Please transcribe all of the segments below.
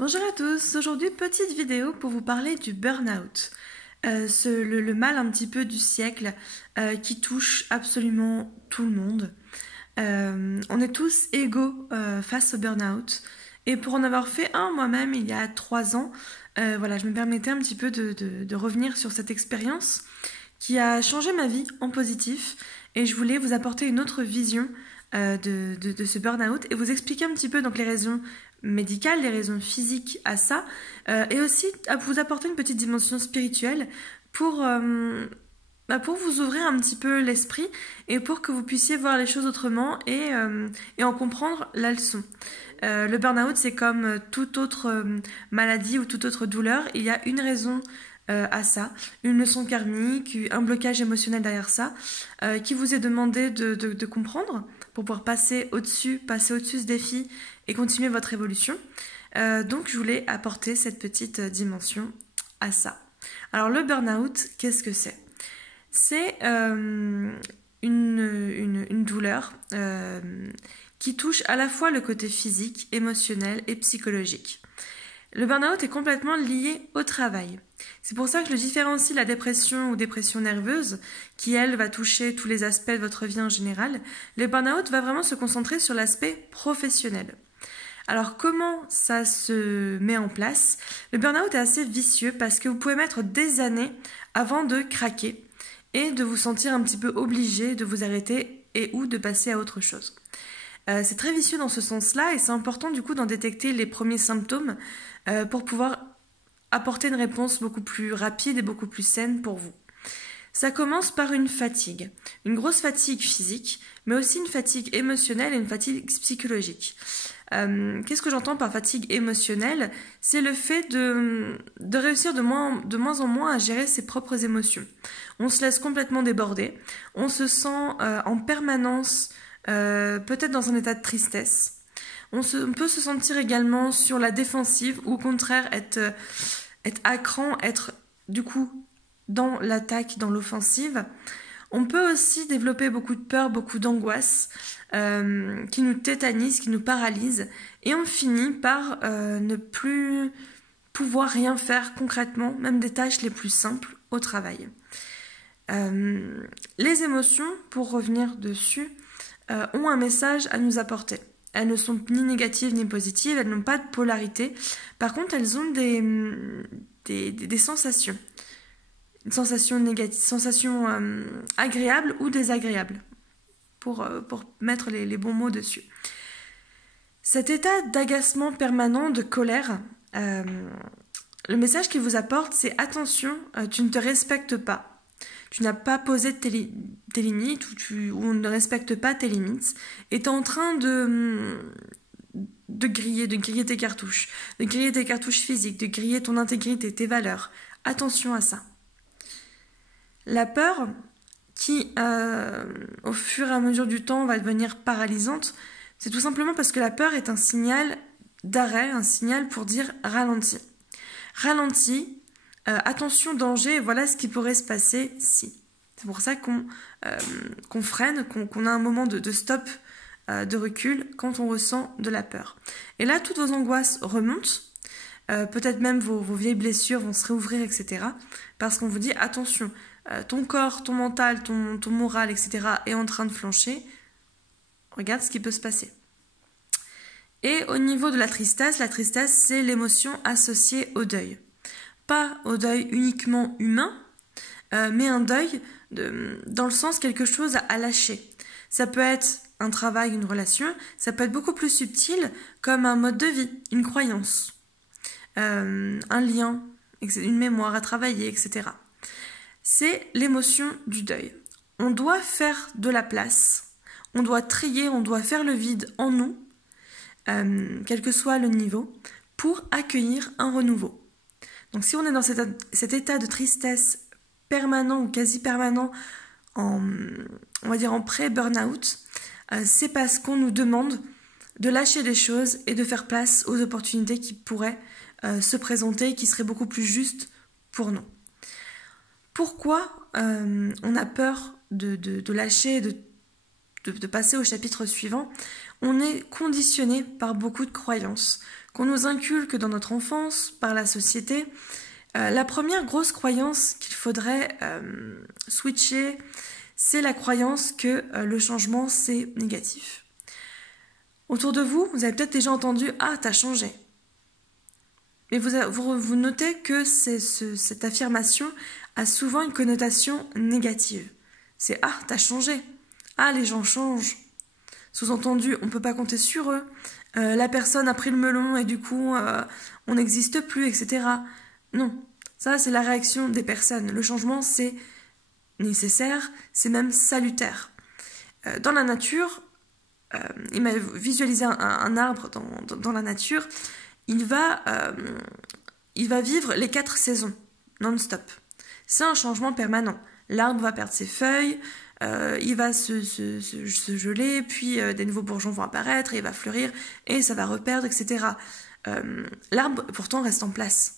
Bonjour à tous, aujourd'hui petite vidéo pour vous parler du burn-out, le mal un petit peu du siècle qui touche absolument tout le monde. On est tous égaux face au burn-out et pour en avoir fait un moi-même il y a 3 ans, voilà, je me permettais un petit peu de revenir sur cette expérience qui a changé ma vie en positif et je voulais vous apporter une autre vision de ce burn-out et vous expliquer un petit peu donc les raisons médicales, les raisons physiques à ça, et aussi à vous apporter une petite dimension spirituelle pour vous ouvrir un petit peu l'esprit et pour que vous puissiez voir les choses autrement et en comprendre la leçon. Le burn-out, c'est comme toute autre maladie ou toute autre douleur, il y a une raison à ça, une leçon karmique, un blocage émotionnel derrière ça, qui vous est demandé de comprendre pour pouvoir passer au-dessus ce défi et continuer votre évolution. Donc je voulais apporter cette petite dimension à ça. Alors le burn-out, qu'est-ce que c'est ? C'est une douleur qui touche à la fois le côté physique, émotionnel et psychologique. Le burn-out est complètement lié au travail. C'est pour ça que je le différencie de la dépression ou dépression nerveuse, qui elle va toucher tous les aspects de votre vie en général. Le burn-out va vraiment se concentrer sur l'aspect professionnel. Alors comment ça se met en place ? Le burn-out est assez vicieux parce que vous pouvez mettre des années avant de craquer et de vous sentir un petit peu obligé de vous arrêter et ou de passer à autre chose. C'est très vicieux dans ce sens-là et c'est important du coup d'en détecter les premiers symptômes pour pouvoir apporter une réponse beaucoup plus rapide et beaucoup plus saine pour vous. Ça commence par une fatigue, une grosse fatigue physique, mais aussi une fatigue émotionnelle et une fatigue psychologique. Qu'est-ce que j'entends par fatigue émotionnelle ? C'est le fait de réussir de moins en moins à gérer ses propres émotions. On se laisse complètement déborder, on se sent en permanence peut-être dans un état de tristesse. On peut se sentir également sur la défensive ou au contraire être à cran, être du coup dans l'attaque, dans l'offensive. On peut aussi développer beaucoup de peur, beaucoup d'angoisse qui nous tétanise, qui nous paralyse et on finit par ne plus pouvoir rien faire concrètement, même des tâches les plus simples au travail. Les émotions, pour revenir dessus, ont un message à nous apporter. Elles ne sont ni négatives ni positives, elles n'ont pas de polarité. Par contre, elles ont des sensations. Une sensation négative, sensation agréable ou désagréable, pour mettre les bons mots dessus. Cet état d'agacement permanent, de colère, le message qu'il vous apporte, c'est attention, tu ne te respectes pas. Tu n'as pas posé tes limites ou on ne respecte pas tes limites et tu es en train de griller tes cartouches, de griller tes cartouches physiques, de griller ton intégrité, tes valeurs. Attention à ça. La peur qui, au fur et à mesure du temps, va devenir paralysante, c'est tout simplement parce que la peur est un signal d'arrêt, un signal pour dire ralentis. Ralentis. Attention, danger, voilà ce qui pourrait se passer si. C'est pour ça qu'on freine, qu'on a un moment de stop, de recul quand on ressent de la peur. Et là, toutes vos angoisses remontent, peut-être même vos vieilles blessures vont se réouvrir, etc. Parce qu'on vous dit, attention, ton corps, ton mental, ton moral, etc. est en train de flancher. Regarde ce qui peut se passer. Et au niveau de la tristesse, c'est l'émotion associée au deuil. Pas au deuil uniquement humain, mais un deuil dans le sens quelque chose à lâcher. Ça peut être un travail, une relation, ça peut être beaucoup plus subtil comme un mode de vie, une croyance, un lien, une mémoire à travailler, etc. C'est l'émotion du deuil. On doit faire de la place, on doit trier, on doit faire le vide en nous, quel que soit le niveau, pour accueillir un renouveau. Donc si on est dans cet état de tristesse permanent ou quasi permanent, on va dire en pré-burnout, c'est parce qu'on nous demande de lâcher des choses et de faire place aux opportunités qui pourraient se présenter, qui seraient beaucoup plus justes pour nous. Pourquoi on a peur de lâcher, de passer au chapitre suivant ? on est conditionné par beaucoup de croyances qu'on nous inculque dans notre enfance, par la société. La première grosse croyance qu'il faudrait switcher, c'est la croyance que le changement, c'est négatif. Autour de vous, vous avez peut-être déjà entendu « Ah, t'as changé ». Mais vous notez que cette affirmation a souvent une connotation négative. C'est « Ah, t'as changé ». « Ah, les gens changent ». Sous-entendu, on ne peut pas compter sur eux. La personne a pris le melon et du coup, on n'existe plus, etc. Non, ça c'est la réaction des personnes. Le changement, c'est nécessaire, c'est même salutaire. Dans la nature, il m'a visualisé un arbre dans la nature. Il va vivre les 4 saisons, non-stop. C'est un changement permanent. L'arbre va perdre ses feuilles, il va se geler, puis des nouveaux bourgeons vont apparaître, et il va fleurir, et ça va reperdre, etc. L'arbre, pourtant, reste en place.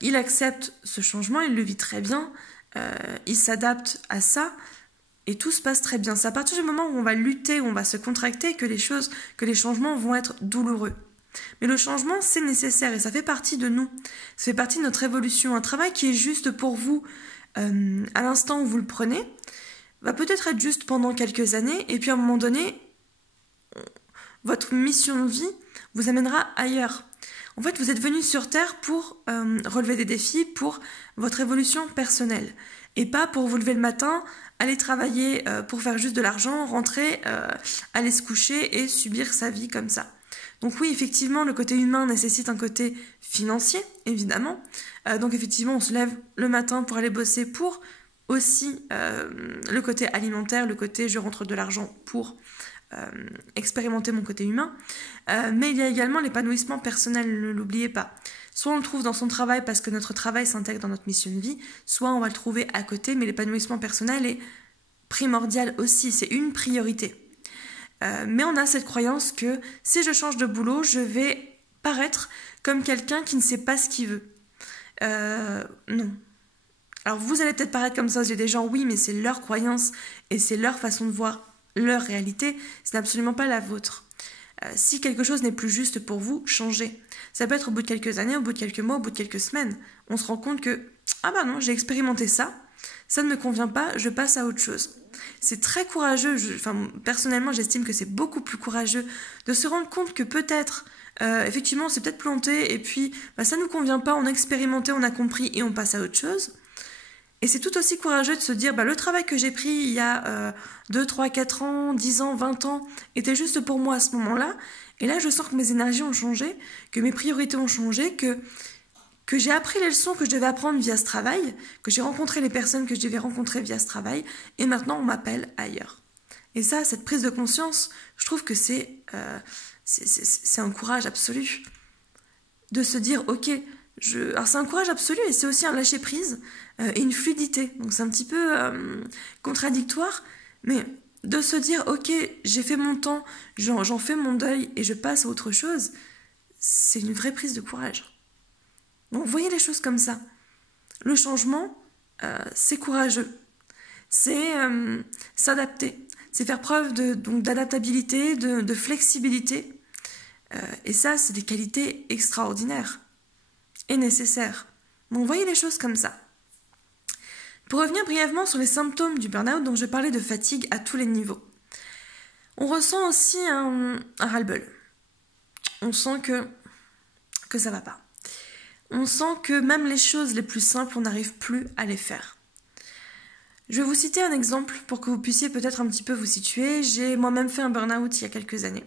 Il accepte ce changement, il le vit très bien, il s'adapte à ça, et tout se passe très bien. C'est à partir du moment où on va lutter, où on va se contracter, que les changements vont être douloureux. Mais le changement, c'est nécessaire, et ça fait partie de nous. Ça fait partie de notre évolution. Un travail qui est juste pour vous, à l'instant où vous le prenez, va peut-être être juste pendant quelques années, et puis à un moment donné, votre mission de vie vous amènera ailleurs. En fait, vous êtes venu sur Terre pour relever des défis, pour votre évolution personnelle, et pas pour vous lever le matin, aller travailler pour faire juste de l'argent, rentrer, aller se coucher et subir sa vie comme ça. Donc oui, effectivement, le côté humain nécessite un côté financier, évidemment. Donc effectivement, on se lève le matin pour aller bosser, pour aussi le côté alimentaire, le côté je rentre de l'argent pour expérimenter mon côté humain. Mais il y a également l'épanouissement personnel, ne l'oubliez pas. Soit on le trouve dans son travail parce que notre travail s'intègre dans notre mission de vie, soit on va le trouver à côté, mais l'épanouissement personnel est primordial aussi, c'est une priorité. Mais on a cette croyance que si je change de boulot, je vais paraître comme quelqu'un qui ne sait pas ce qu'il veut. Non. Alors vous allez peut-être paraître comme ça aux yeux des gens, oui, mais c'est leur croyance et c'est leur façon de voir leur réalité, ce n'est absolument pas la vôtre. Si quelque chose n'est plus juste pour vous, changez. Ça peut être au bout de quelques années, au bout de quelques mois, au bout de quelques semaines. On se rend compte que, ah bah non, j'ai expérimenté ça, ça ne me convient pas, je passe à autre chose. C'est très courageux, personnellement j'estime que c'est beaucoup plus courageux de se rendre compte que peut-être, effectivement on s'est peut-être planté et puis ça ne nous convient pas, on a expérimenté, on a compris et on passe à autre chose. Et c'est tout aussi courageux de se dire le travail que j'ai pris il y a 2, 3, 4 ans, 10 ans, 20 ans était juste pour moi à ce moment-là. Et là je sens que mes énergies ont changé, que mes priorités ont changé, que j'ai appris les leçons que je devais apprendre via ce travail, que j'ai rencontré les personnes que je devais rencontrer via ce travail, et maintenant on m'appelle ailleurs. Et ça, cette prise de conscience, je trouve que c'est un courage absolu. De se dire, ok, alors c'est un courage absolu et c'est aussi un lâcher-prise et une fluidité. Donc c'est un petit peu contradictoire, mais de se dire, ok, j'ai fait mon temps, j'en fais mon deuil et je passe à autre chose, c'est une vraie prise de courage. Donc voyez les choses comme ça. Le changement, c'est courageux. C'est s'adapter. C'est faire preuve d'adaptabilité, de flexibilité. Et ça, c'est des qualités extraordinaires et nécessaires. Donc voyez les choses comme ça. Pour revenir brièvement sur les symptômes du burn-out, dont je parlais de fatigue à tous les niveaux. On ressent aussi un ras-le-bol. On sent que ça va pas. On sent que même les choses les plus simples, on n'arrive plus à les faire. Je vais vous citer un exemple pour que vous puissiez peut-être un petit peu vous situer. J'ai moi-même fait un burn-out il y a quelques années.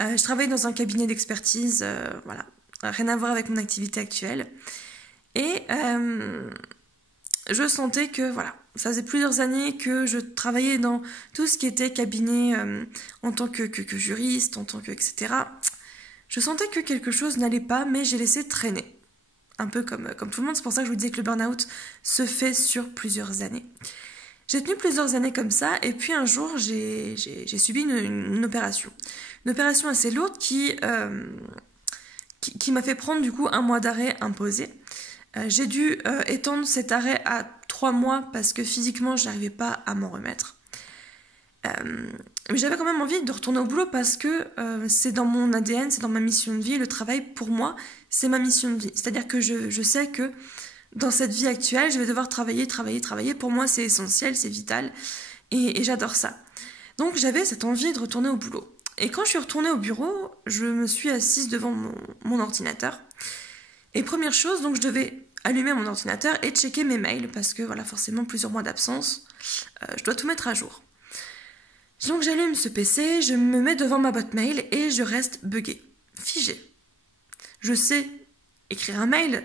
Je travaillais dans un cabinet d'expertise, voilà, rien à voir avec mon activité actuelle. Et je sentais que, voilà, ça faisait plusieurs années que je travaillais dans tout ce qui était cabinet en tant que juriste, en tant que etc. Je sentais que quelque chose n'allait pas, mais j'ai laissé traîner. Un peu comme tout le monde, c'est pour ça que je vous disais que le burn-out se fait sur plusieurs années. J'ai tenu plusieurs années comme ça, et puis un jour, j'ai subi une opération. Une opération assez lourde qui m'a fait prendre du coup 1 mois d'arrêt imposé. J'ai dû étendre cet arrêt à 3 mois parce que physiquement, je n'arrivais pas à m'en remettre. Mais j'avais quand même envie de retourner au boulot parce que c'est dans mon ADN, c'est dans ma mission de vie. Le travail, pour moi, c'est ma mission de vie. C'est-à-dire que je sais que dans cette vie actuelle, je vais devoir travailler, travailler, travailler. Pour moi, c'est essentiel, c'est vital. Et j'adore ça. Donc j'avais cette envie de retourner au boulot. Et quand je suis retournée au bureau, je me suis assise devant mon ordinateur. Et première chose, donc je devais allumer mon ordinateur et checker mes mails parce que voilà, forcément plusieurs mois d'absence, je dois tout mettre à jour. Donc j'allume ce PC, je me mets devant ma boîte mail et je reste buggée, figée. Je sais écrire un mail,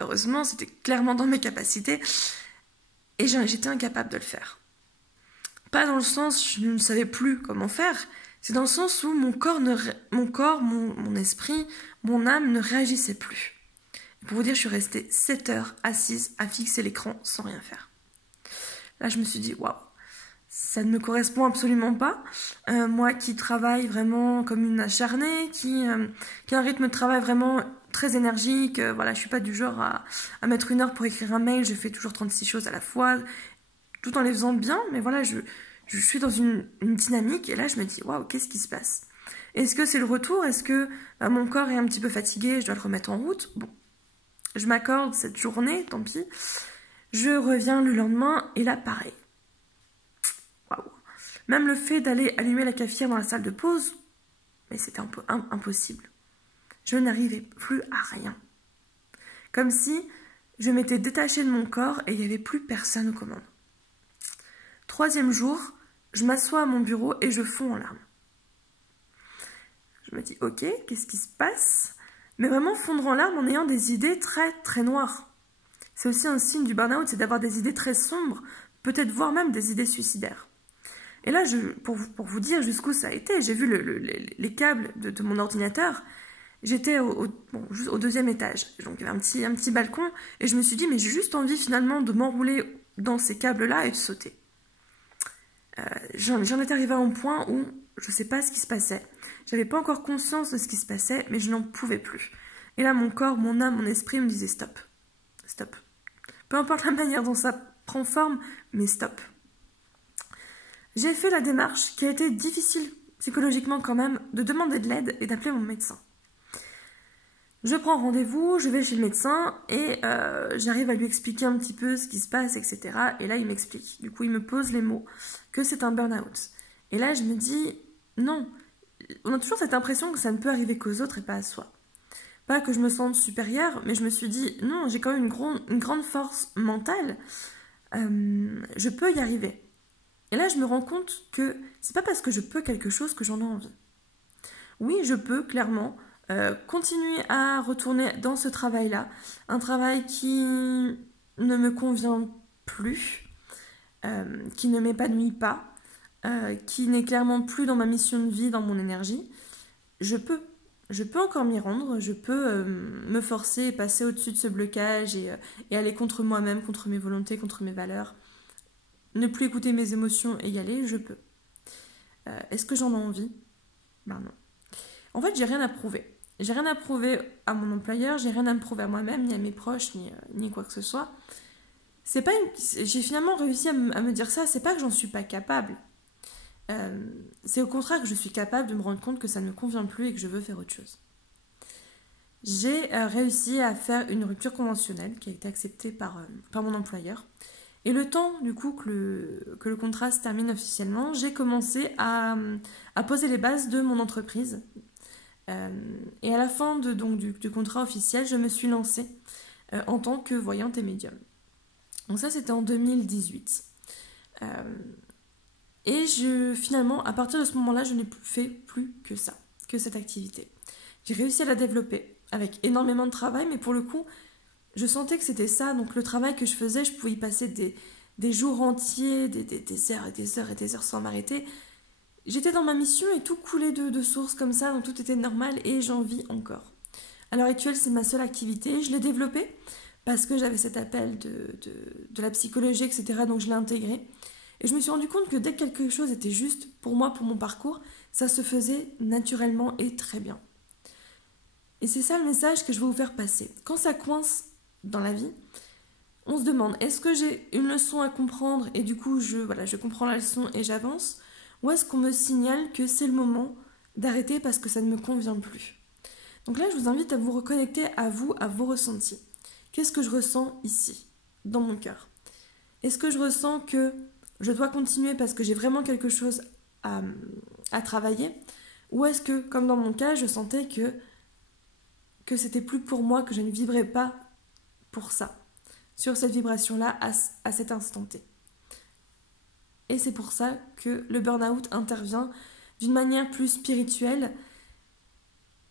heureusement c'était clairement dans mes capacités, et j'étais incapable de le faire. Pas dans le sens je ne savais plus comment faire, c'est dans le sens où mon corps, mon esprit, mon âme ne réagissaient plus. Et pour vous dire, je suis restée 7 heures assise à fixer l'écran sans rien faire. Là, je me suis dit, waouh, ça ne me correspond absolument pas. Moi qui travaille vraiment comme une acharnée, qui a un rythme de travail vraiment très énergique, voilà, je suis pas du genre à mettre 1 heure pour écrire un mail, je fais toujours 36 choses à la fois, tout en les faisant bien, mais voilà, je suis dans une dynamique, et là je me dis, waouh, qu'est-ce qui se passe? Est-ce que c'est le retour? Est-ce que mon corps est un petit peu fatigué, je dois le remettre en route? Bon, je m'accorde cette journée, tant pis. Je reviens le lendemain, et là, pareil. Waouh. Même le fait d'aller allumer la cafetière dans la salle de pause, mais c'était un peu impossible. Je n'arrivais plus à rien. Comme si je m'étais détachée de mon corps et il n'y avait plus personne aux commandes. 3e jour, je m'assois à mon bureau et je fonds en larmes. Je me dis, ok, qu'est-ce qui se passe? Mais vraiment fondre en larmes en ayant des idées très très noires. C'est aussi un signe du burn-out, c'est d'avoir des idées très sombres, peut-être voire même des idées suicidaires. Et là, pour vous dire jusqu'où ça a été, j'ai vu les câbles de mon ordinateur. J'étais au 2e étage, donc il y avait un petit balcon, et je me suis dit, mais j'ai juste envie finalement de m'enrouler dans ces câbles-là et de sauter. J'en étais arrivée à un point où je ne sais pas ce qui se passait. J'avais pas encore conscience de ce qui se passait, mais je n'en pouvais plus. Et là, mon corps, mon âme, mon esprit me disaient stop. Stop. Peu importe la manière dont ça prend forme, mais stop. J'ai fait la démarche qui a été difficile psychologiquement quand même, de demander de l'aide et d'appeler mon médecin. Je prends rendez-vous, je vais chez le médecin et j'arrive à lui expliquer un petit peu ce qui se passe, etc. Et là, il m'explique. Du coup, il me pose les mots que c'est un burn-out. Et là, je me dis, non, on a toujours cette impression que ça ne peut arriver qu'aux autres et pas à soi. Pas que je me sente supérieure, mais je me suis dit, non, j'ai quand même une grande force mentale. Je peux y arriver. Et là, je me rends compte que c'est pas parce que je peux quelque chose que j'en ai envie. Oui, je peux clairement continuer à retourner dans ce travail-là, un travail qui ne me convient plus, qui ne m'épanouit pas, qui n'est clairement plus dans ma mission de vie, dans mon énergie. Je peux encore m'y rendre, je peux me forcer et passer au-dessus de ce blocage et aller contre moi-même, contre mes volontés, contre mes valeurs. Ne plus écouter mes émotions et y aller, je peux. Est-ce que j'en ai envie? Ben non. En fait, j'ai rien à prouver. J'ai rien à prouver à mon employeur, j'ai rien à me prouver à moi-même, ni à mes proches, ni quoi que ce soit. J'ai finalement réussi à me dire ça, c'est pas que j'en suis pas capable. C'est au contraire que je suis capable de me rendre compte que ça ne me convient plus et que je veux faire autre chose. J'ai réussi à faire une rupture conventionnelle qui a été acceptée par mon employeur. Et le temps, du coup, que le contrat se termine officiellement, j'ai commencé à poser les bases de mon entreprise. Et à la fin du contrat officiel, je me suis lancée en tant que voyante et médium. Donc ça, c'était en 2018. Et finalement, à partir de ce moment-là, je n'ai fait plus que ça, que cette activité. J'ai réussi à la développer avec énormément de travail, mais pour le coup, je sentais que c'était ça. Donc le travail que je faisais, je pouvais y passer des jours entiers, des heures et des heures et des heures sans m'arrêter. J'étais dans ma mission et tout coulait de sources comme ça, donc tout était normal et j'en vis encore. À l'heure actuelle, c'est ma seule activité. Je l'ai développée parce que j'avais cet appel de la psychologie, etc. Donc je l'ai intégré. Et je me suis rendu compte que dès que quelque chose était juste pour moi, pour mon parcours, ça se faisait naturellement et très bien. Et c'est ça le message que je veux vous faire passer. Quand ça coince dans la vie, on se demande, est-ce que j'ai une leçon à comprendre et du coup, je comprends la leçon et j'avance? Ou est-ce qu'on me signale que c'est le moment d'arrêter parce que ça ne me convient plus? Donc là, je vous invite à vous reconnecter à vous, à vos ressentis. Qu'est-ce que je ressens ici, dans mon cœur? Est-ce que je ressens que je dois continuer parce que j'ai vraiment quelque chose à travailler? Ou est-ce que, comme dans mon cas, je sentais que c'était plus pour moi, que je ne vibrais pas pour ça, sur cette vibration-là, à cet instant T? Et c'est pour ça que le burn-out intervient d'une manière plus spirituelle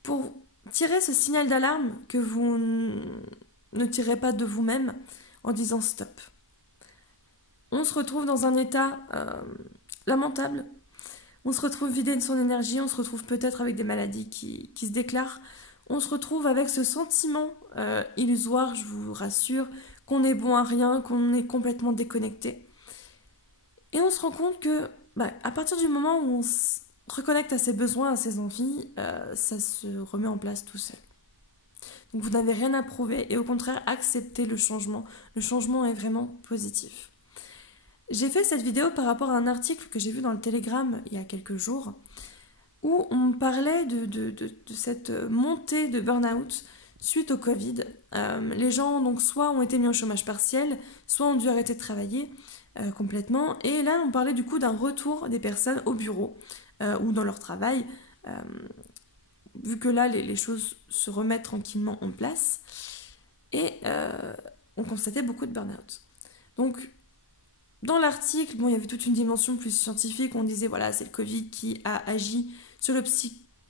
pour tirer ce signal d'alarme que vous ne tirez pas de vous-même en disant stop. On se retrouve dans un état lamentable, on se retrouve vidé de son énergie, on se retrouve peut-être avec des maladies qui se déclarent, on se retrouve avec ce sentiment illusoire, je vous rassure, qu'on est bon à rien, qu'on est complètement déconnecté. Et on se rend compte que, à partir du moment où on se reconnecte à ses besoins, à ses envies, ça se remet en place tout seul. Donc vous n'avez rien à prouver et au contraire, acceptez le changement. Le changement est vraiment positif. J'ai fait cette vidéo par rapport à un article que j'ai vu dans le Telegram il y a quelques jours où on parlait de cette montée de burn-out suite au Covid. Les gens, donc, soit ont été mis au chômage partiel, soit ont dû arrêter de travailler complètement. Et là, on parlait du coup d'un retour des personnes au bureau ou dans leur travail, vu que là, les choses se remettent tranquillement en place. Et on constatait beaucoup de burn-out. Donc, dans l'article, il y avait toute une dimension plus scientifique. On disait, voilà, c'est le Covid qui a agi sur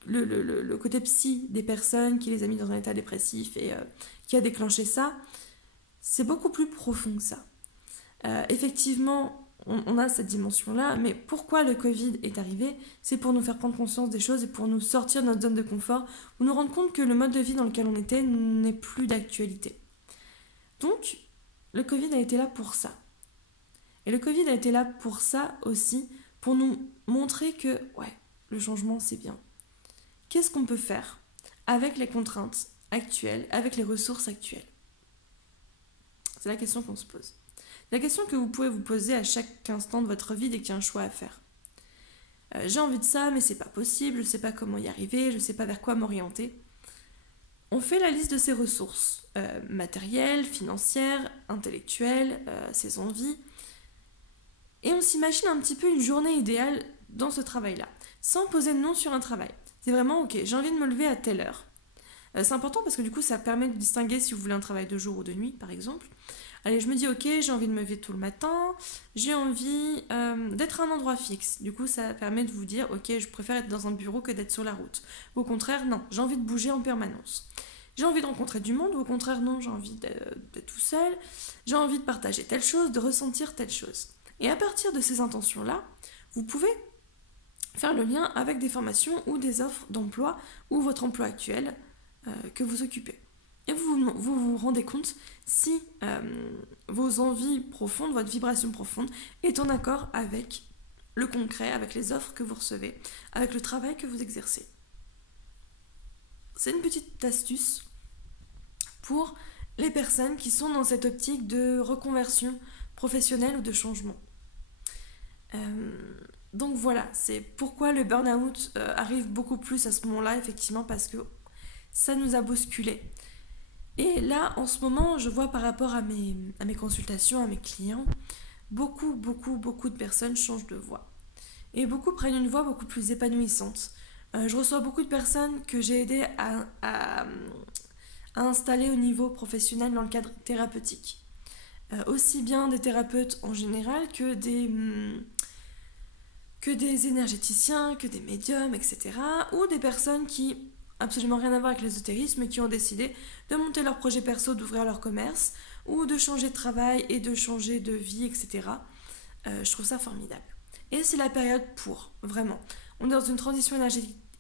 le côté psy des personnes, qui les a mis dans un état dépressif et qui a déclenché ça. C'est beaucoup plus profond que ça. Effectivement, on a cette dimension-là, mais pourquoi le Covid est arrivé? C'est pour nous faire prendre conscience des choses et pour nous sortir de notre zone de confort, pour nous rendre compte que le mode de vie dans lequel on était n'est plus d'actualité. Donc, le Covid a été là pour ça. Et le Covid a été là pour ça aussi, pour nous montrer que, le changement, c'est bien. Qu'est-ce qu'on peut faire avec les contraintes actuelles, avec les ressources actuelles? C'est la question qu'on se pose. La question que vous pouvez vous poser à chaque instant de votre vie dès qu'il y a un choix à faire. J'ai envie de ça, mais c'est pas possible, je sais pas comment y arriver, je sais pas vers quoi m'orienter. On fait la liste de ses ressources, matérielles, financières, intellectuelles, ses envies. Et on s'imagine un petit peu une journée idéale dans ce travail-là, sans poser de nom sur un travail. C'est vraiment, ok, j'ai envie de me lever à telle heure. C'est important parce que du coup, ça permet de distinguer si vous voulez un travail de jour ou de nuit, par exemple. Allez, je me dis, ok, j'ai envie de me lever tout le matin, j'ai envie d'être à un endroit fixe. Du coup, ça permet de vous dire, ok, je préfère être dans un bureau que d'être sur la route. Ou au contraire, non, j'ai envie de bouger en permanence. J'ai envie de rencontrer du monde, ou au contraire, non, j'ai envie d'être tout seul. J'ai envie de partager telle chose, de ressentir telle chose. Et à partir de ces intentions-là, vous pouvez faire le lien avec des formations ou des offres d'emploi ou votre emploi actuel que vous occupez. Et vous rendez compte si vos envies profondes, votre vibration profonde est en accord avec le concret, avec les offres que vous recevez, avec le travail que vous exercez. C'est une petite astuce pour les personnes qui sont dans cette optique de reconversion professionnelle ou de changement. Donc voilà, c'est pourquoi le burn-out arrive beaucoup plus à ce moment-là, effectivement, parce que ça nous a bousculé. Et là, en ce moment, je vois par rapport à mes consultations, à mes clients, beaucoup de personnes changent de voie. Et beaucoup prennent une voie beaucoup plus épanouissante. Je reçois beaucoup de personnes que j'ai aidées à installer au niveau professionnel dans le cadre thérapeutique. Aussi bien des thérapeutes en général que des énergéticiens, que des médiums, etc. Ou des personnes qui absolument rien à voir avec l'ésotérisme mais qui ont décidé de monter leur projet perso, d'ouvrir leur commerce ou de changer de travail et de changer de vie, etc. Je trouve ça formidable. Et c'est la période pour, vraiment. On est dans une transition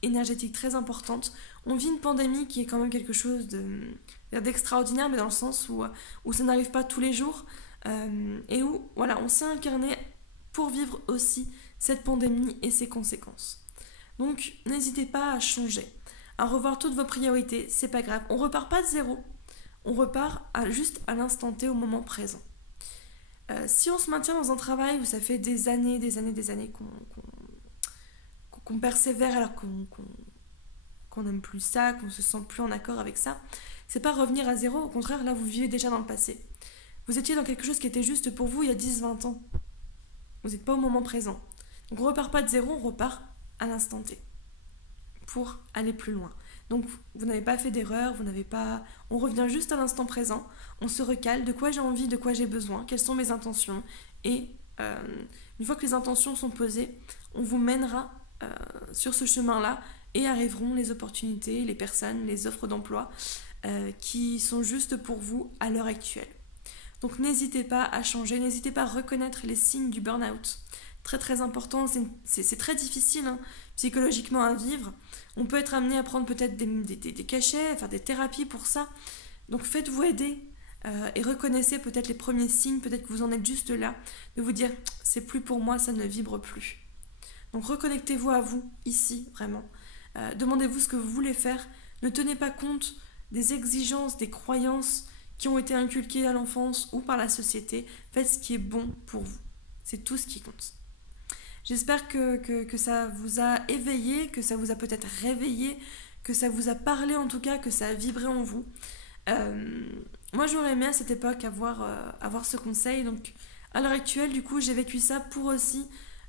énergétique très importante. On vit une pandémie qui est quand même quelque chose d'extraordinaire, mais dans le sens où ça n'arrive pas tous les jours et où voilà, on s'est incarné pour vivre aussi cette pandémie et ses conséquences. Donc n'hésitez pas à changer, à revoir toutes vos priorités, c'est pas grave. On repart pas de zéro, on repart juste à l'instant T, au moment présent. Si on se maintient dans un travail où ça fait des années qu'on persévère alors qu'on n'aime plus ça, qu'on se sent plus en accord avec ça, c'est pas revenir à zéro, au contraire, là vous vivez déjà dans le passé. Vous étiez dans quelque chose qui était juste pour vous il y a 10-20 ans. Vous n'êtes pas au moment présent. Donc on repart pas de zéro, on repart à l'instant T pour aller plus loin. Donc vous n'avez pas fait d'erreur, on revient juste à l'instant présent, on se recale de quoi j'ai envie, de quoi j'ai besoin, quelles sont mes intentions, et une fois que les intentions sont posées, on vous mènera sur ce chemin-là et arriveront les opportunités, les personnes, les offres d'emploi qui sont juste pour vous à l'heure actuelle. Donc n'hésitez pas à changer, n'hésitez pas à reconnaître les signes du burn-out. Très très important, c'est très difficile psychologiquement à vivre. On peut être amené à prendre peut-être des cachets, à faire des thérapies pour ça. Donc faites-vous aider et reconnaissez peut-être les premiers signes, peut-être que vous en êtes juste là, de vous dire c'est plus pour moi, ça ne vibre plus. Donc reconnectez-vous à vous, ici, vraiment. Demandez-vous ce que vous voulez faire. Ne tenez pas compte des exigences, des croyances qui ont été inculquées à l'enfance ou par la société. Faites ce qui est bon pour vous. C'est tout ce qui compte. J'espère que ça vous a éveillé, que ça vous a peut-être réveillé, que ça vous a parlé en tout cas, que ça a vibré en vous. Moi j'aurais aimé à cette époque avoir ce conseil. Donc à l'heure actuelle, du coup, j'ai vécu ça pour aussi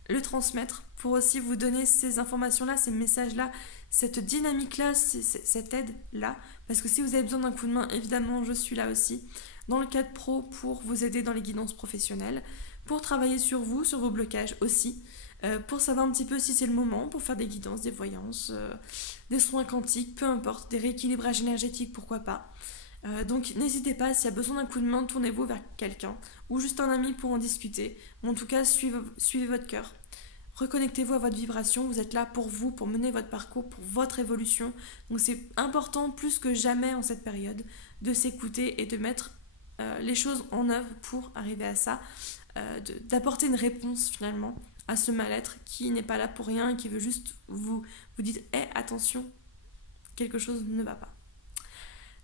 le transmettre, pour aussi vous donner ces informations-là, ces messages-là, cette dynamique-là, cette aide-là. Parce que si vous avez besoin d'un coup de main, évidemment, je suis là aussi, dans le cadre pro, pour vous aider dans les guidances professionnelles, pour travailler sur vous, sur vos blocages aussi, pour savoir un petit peu si c'est le moment, pour faire des guidances, des voyances, des soins quantiques, peu importe, des rééquilibrages énergétiques, pourquoi pas. Donc n'hésitez pas, s'il y a besoin d'un coup de main, tournez-vous vers quelqu'un, ou juste un ami pour en discuter, ou en tout cas, suivez votre cœur. Reconnectez-vous à votre vibration, vous êtes là pour vous, pour mener votre parcours, pour votre évolution. Donc c'est important, plus que jamais en cette période, de s'écouter et de mettre les choses en œuvre pour arriver à ça, d'apporter une réponse finalement à ce mal-être qui n'est pas là pour rien et qui veut juste vous dire hey, attention, quelque chose ne va pas.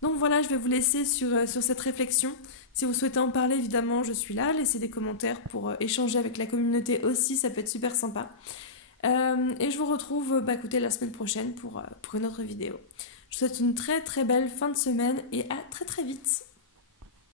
Donc voilà, je vais vous laisser sur cette réflexion. Si vous souhaitez en parler, évidemment, je suis là. Laissez des commentaires pour échanger avec la communauté aussi, ça peut être super sympa. Et je vous retrouve écoutez, la semaine prochaine pour une autre vidéo. Je vous souhaite une très très belle fin de semaine et à très très vite.